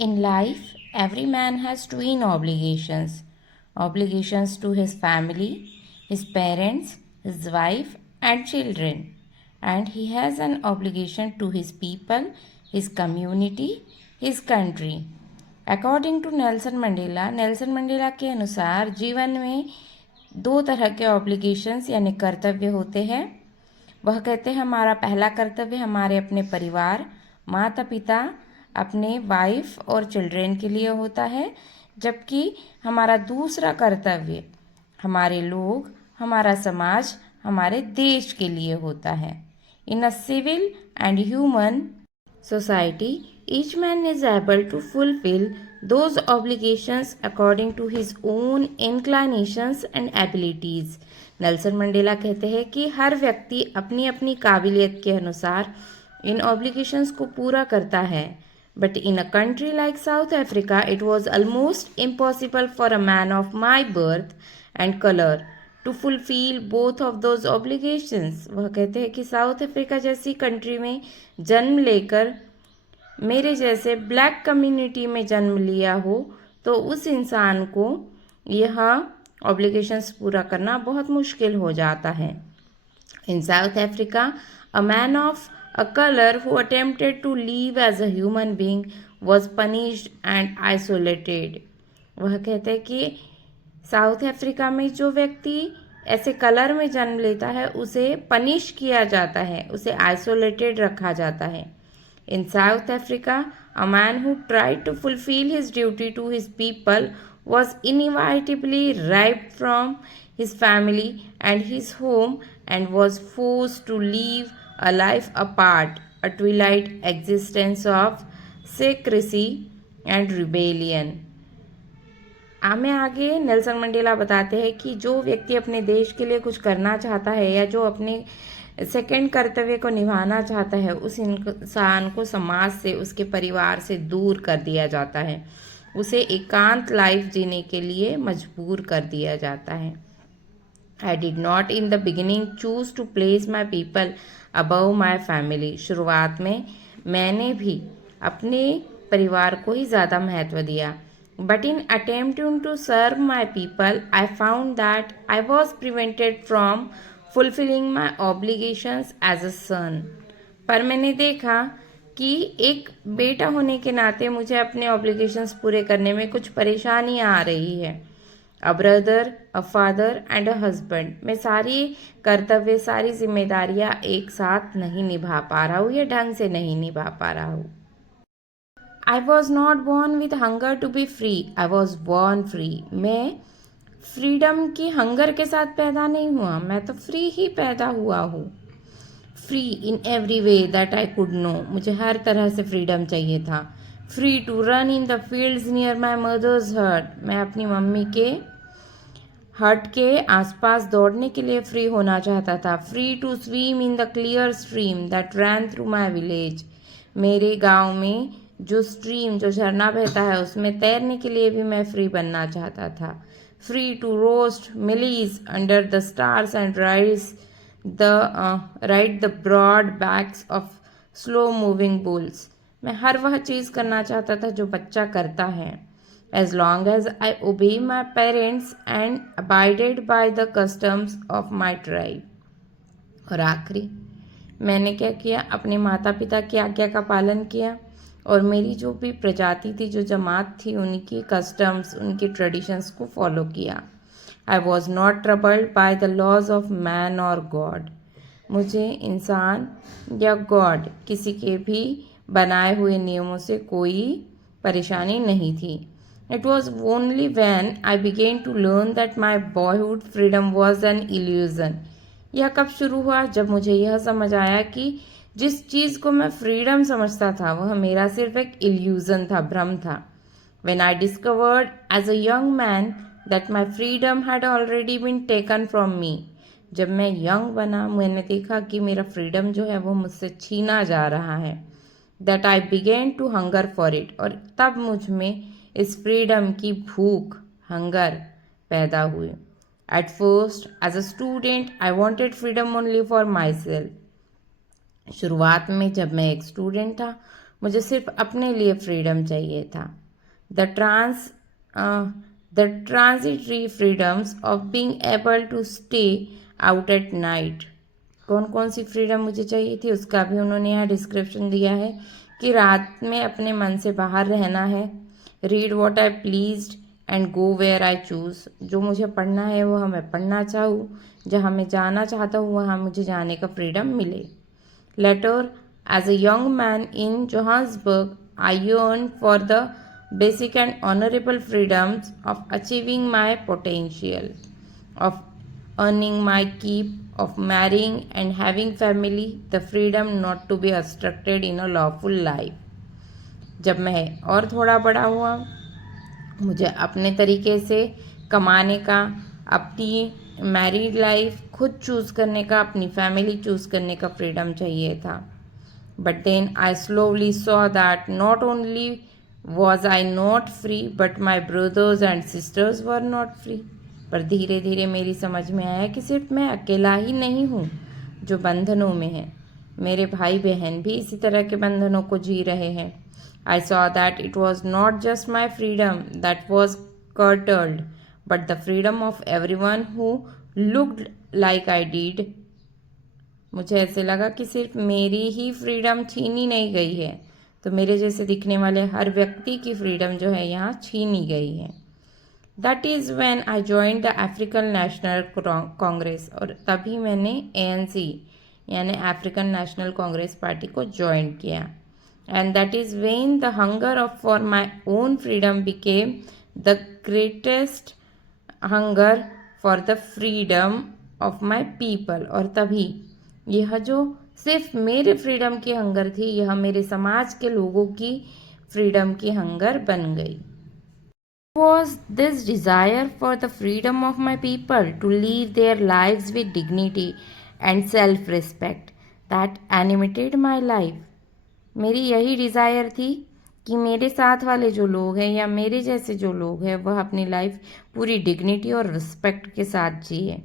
In life, every man has twin obligations to his family, his parents, his wife, and children. And he has an obligation to his people, his community, his country. According to Nelson Mandela के अनुसार जीवन में दो तरह के obligations यानी कर्तव्य होते हैं। वह कहते हैं हमारा पहला कर्तव्य हमारे अपने परिवार, माता पिता, अपने वाइफ और चिल्ड्रेन के लिए होता है, जबकि हमारा दूसरा कर्तव्य हमारे लोग, हमारा समाज, हमारे देश के लिए होता है। In a civil and human society, each man is able to fulfill those obligations according to his own inclinations and abilities. Nelson Mandela कहते हैं कि हर व्यक्ति अपनी अपनी काबिलियत के अनुसार इन ऑब्लिगेशंस को पूरा करता है। But in a country like South Africa it was almost impossible for a man of my birth and colour to fulfil both of those obligations. वह कहते हैं कि साउथ अफ्रीका जैसी कंट्री में जन्म लेकर मेरे जैसे ब्लैक कम्युनिटी में जन्म लिया हो तो उस इंसान को यह ऑब्लिगेशंस पूरा करना बहुत मुश्किल हो जाता है। In South Africa a man of a colour who attempted to live as a human being was punished and isolated. वह कहते हैं कि साउथ अफ्रीका में जो व्यक्ति ऐसे कलर में जन्म लेता है उसे पनिश किया जाता है, उसे आइसोलेटेड रखा जाता है। In South Africa a man who tried to fulfil his duty to his people was inevitably ripped from his family and his home and was forced to live a life apart, a twilight existence of secrecy and rebellion. हमें आगे Nelson Mandela बताते हैं कि जो व्यक्ति अपने देश के लिए कुछ करना चाहता है या जो अपने सेकंड कर्तव्य को निभाना चाहता है उस इंसान को समाज से, उसके परिवार से दूर कर दिया जाता है, उसे एकांत लाइफ जीने के लिए मजबूर कर दिया जाता है। I did not in the beginning choose to place my people above my family. शुरुआत में मैंने भी अपने परिवार को ही ज़्यादा महत्व दिया। But in attempting to serve my people I found that I was prevented from fulfilling my obligations as a son. पर मैंने देखा कि एक बेटा होने के नाते मुझे अपने ऑब्लिगेशंस पूरे करने में कुछ परेशानियां आ रही है। A brother, a father and a husband, मैं सारी कर्तव्य, सारी जिम्मेदारियां एक साथ नहीं निभा पा रहा हूँ या ढंग से नहीं निभा पा रहा हूँ। I was not born with hunger to be free, I was born free. मैं फ्रीडम की हंगर के साथ पैदा नहीं हुआ, मैं तो फ्री ही पैदा हुआ हूँ। Free in every way that I could know, मुझे हर तरह से फ्रीडम चाहिए था। Free to run in the fields near my mother's hurt, मैं अपनी मम्मी के हट के आसपास दौड़ने के लिए फ्री होना चाहता था। Free to swim in the clear stream that ran through my village, मेरे गांव में जो स्ट्रीम, जो झरना बहता है उसमें तैरने के लिए भी मैं फ्री बनना चाहता था। Free to roast mealies under the stars and ride the broad backs of slow moving bulls, मैं हर वह चीज़ करना चाहता था जो बच्चा करता है। as long as I obey my parents and abided by the customs of my tribe. और आखिरी मैंने क्या किया, अपने माता पिता की आज्ञा का पालन किया और मेरी जो भी प्रजाति थी, जो जमात थी, उनकी कस्टम्स, उनकी ट्रेडिशंस को फॉलो किया। I was not troubled by the laws of man or God, मुझे इंसान या गॉड किसी के भी बनाए हुए नियमों से कोई परेशानी नहीं थी। It was only when I began to learn that my boyhood freedom was an illusion. यह कब शुरू हुआ, जब मुझे यह समझ आया कि जिस चीज़ को मैं फ्रीडम समझता था वह मेरा सिर्फ एक इल्यूजन था, भ्रम था। When I discovered as a young man that my freedom had already been taken from me. जब मैं यंग बना मैंने देखा कि मेरा फ्रीडम जो है वो मुझसे छीना जा रहा है। That I began to hunger for it. और तब मुझ में इस फ्रीडम की भूख, हंगर पैदा हुई। At first as a student I wanted freedom only for myself. शुरुआत में जब मैं एक स्टूडेंट था मुझे सिर्फ अपने लिए फ्रीडम चाहिए था। The trans the transitory freedoms of being able to stay out at night. कौन कौन सी फ्रीडम मुझे चाहिए थी उसका भी उन्होंने यहाँ डिस्क्रिप्शन दिया है कि रात में अपने मन से बाहर रहना है, read what I pleased and go where I chose. जो मुझे पढ़ना है वो मैं पढ़ना चाहूँ, जहाँ मैं जाना चाहता हूँ वहाँ मुझे जाने का फ्रीडम मिले। Later, as a young man in Johannesburg, I yearned for the basic and honorable freedoms of achieving my potential, of earning my keep, of marrying and having family, the freedom not to be obstructed in a lawful life. जब मैं और थोड़ा बड़ा हुआ, मुझे अपने तरीके से कमाने का, अपनी मैरिड लाइफ खुद चूज़ करने का, अपनी फैमिली चूज़ करने का फ्रीडम चाहिए था। But then I slowly saw that not only was I not free, but my brothers and sisters were not free. पर धीरे धीरे मेरी समझ में आया कि सिर्फ मैं अकेला ही नहीं हूँ जो बंधनों में है, मेरे भाई बहन भी इसी तरह के बंधनों को जी रहे हैं। I saw that it was not just my freedom that was curtailed, but the freedom of everyone who looked like I did. मुझे ऐसे लगा कि सिर्फ मेरी ही फ्रीडम छीनी नहीं गई है, तो मेरे जैसे दिखने वाले हर व्यक्ति की फ्रीडम जो है यहाँ छीनी गई है। That is when I joined the African national Congress. और तभी मैंने ANC यानी अफ्रीकन नेशनल कांग्रेस पार्टी को ज्वाइन किया। And that is when the hunger of for my own freedom became the greatest hunger for the freedom of my people. और तभी यह जो सिर्फ मेरे फ्रीडम की हंगर थी, यह मेरे समाज के लोगों की फ्रीडम की हंगर बन गई। Was this desire for the freedom of my people to live their lives with dignity and self-respect that animated my life. मेरी यही डिज़ायर थी कि मेरे साथ वाले जो लोग हैं या मेरे जैसे जो लोग हैं वह अपनी लाइफ पूरी डिग्निटी और रिस्पेक्ट के साथ जिए।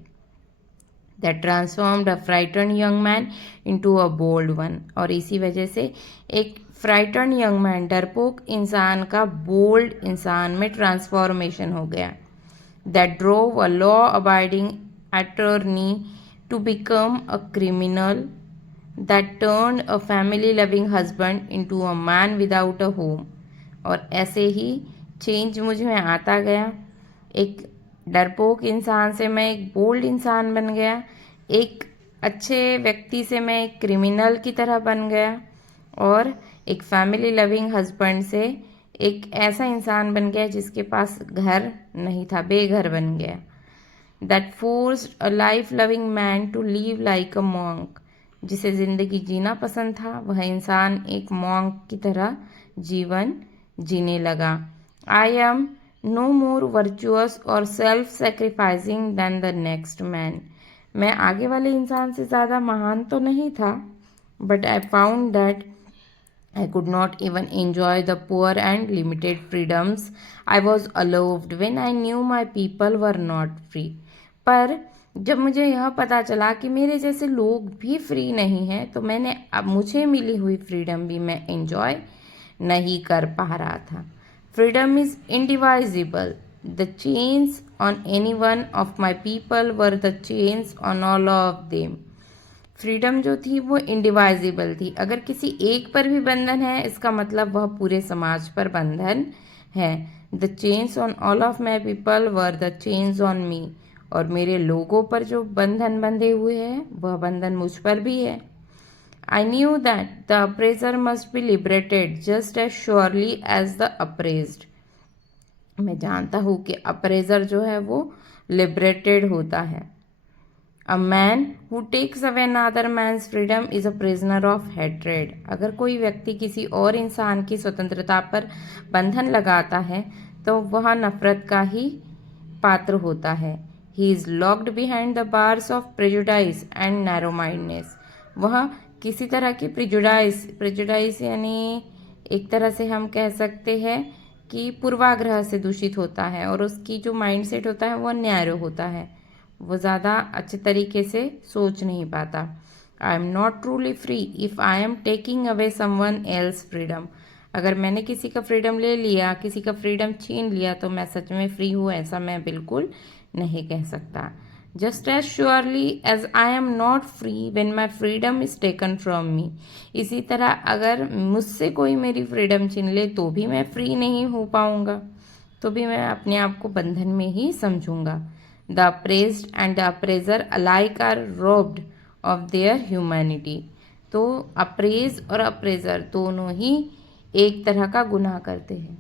That transformed a frightened young man into a bold one. और इसी वजह से एक frightened young man, डरपोक इंसान का बोल्ड इंसान में ट्रांसफॉर्मेशन हो गया। That drove a law-abiding attorney to become a criminal. That turned a family-loving husband into a man without a home. और ऐसे ही चेंज मुझ में आता गया। एक डरपोक इंसान से मैं एक बोल्ड इंसान बन गया, एक अच्छे व्यक्ति से मैं एक क्रिमिनल की तरह बन गया, और एक फैमिली लविंग हस्बैंड से एक ऐसा इंसान बन गया जिसके पास घर नहीं था, बेघर बन गया। That forced a life loving man to live like a monk. जिसे ज़िंदगी जीना पसंद था वह इंसान एक मॉन्क की तरह जीवन जीने लगा। I am no more virtuous or self sacrificing than the next man. मैं आगे वाले इंसान से ज़्यादा महान तो नहीं था, but I found that I could not even enjoy the poor and limited freedoms I was allowed when I knew my people were not free. पर जब मुझे यह पता चला कि मेरे जैसे लोग भी फ्री नहीं हैं, तो मैंने अब मुझे मिली हुई फ्रीडम भी मैं एंजॉय नहीं कर पा रहा था। Freedom is indivisible. The chains on any one of my people were the chains on all of them. Freedom जो थी वो इंडिवाइजिबल थी। अगर किसी एक पर भी बंधन है इसका मतलब वह पूरे समाज पर बंधन है। The chains on all of my people were the chains on me. और मेरे लोगों पर जो बंधन बंधे हुए हैं वह बंधन मुझ पर भी है। I knew that the oppressor must be liberated just as surely as the oppressed. मैं जानता हूँ कि अप्रेजर जो है वो लिबरेटेड होता है। A man who takes away another man's freedom is a prisoner of hatred. अगर कोई व्यक्ति किसी और इंसान की स्वतंत्रता पर बंधन लगाता है तो वह नफरत का ही पात्र होता है। He is locked behind the bars of prejudice and narrow-mindedness. वह किसी तरह की प्रेजुडाइस यानी एक तरह से हम कह सकते हैं कि पूर्वाग्रह से दूषित होता है, और उसकी जो माइंडसेट होता है वह नैरो होता है, वो ज़्यादा अच्छे तरीके से सोच नहीं पाता। आई am not truly free if I am taking away someone else freedom. अगर मैंने किसी का फ्रीडम ले लिया, किसी का फ्रीडम छीन लिया, तो मैं सच में फ्री हूँ, ऐसा मैं बिल्कुल नहीं कह सकता। Just as surely as I am not free when my freedom is taken from me. इसी तरह अगर मुझसे कोई मेरी फ्रीडम छीन ले तो भी मैं फ्री नहीं हो पाऊँगा, तो भी मैं अपने आप को बंधन में ही समझूंगा। The oppressed and the oppressor alike are robbed of their humanity. तो अप्रेज और अप्रेजर दोनों ही एक तरह का गुनाह करते हैं।